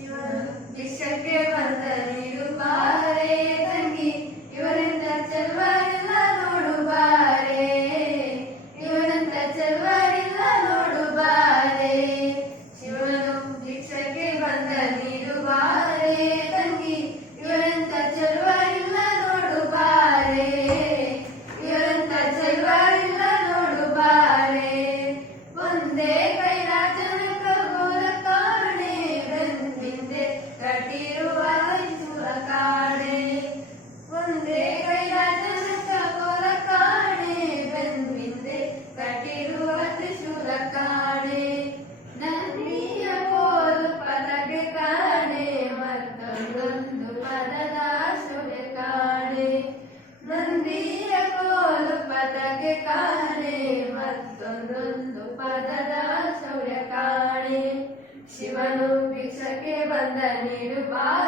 你们别事气 ನಂದಿಯ ಕೋಲು ಪದಗೆ ಕಾಣೆ ಮತ್ತೊಂದೊಂದು ಪದದ ಸೌರ್ಯ ಕಾಣೆ. ಶಿವನು ಭಿಕ್ಷಕ್ಕೆ ಬಂದ ನೀರು ಬಾ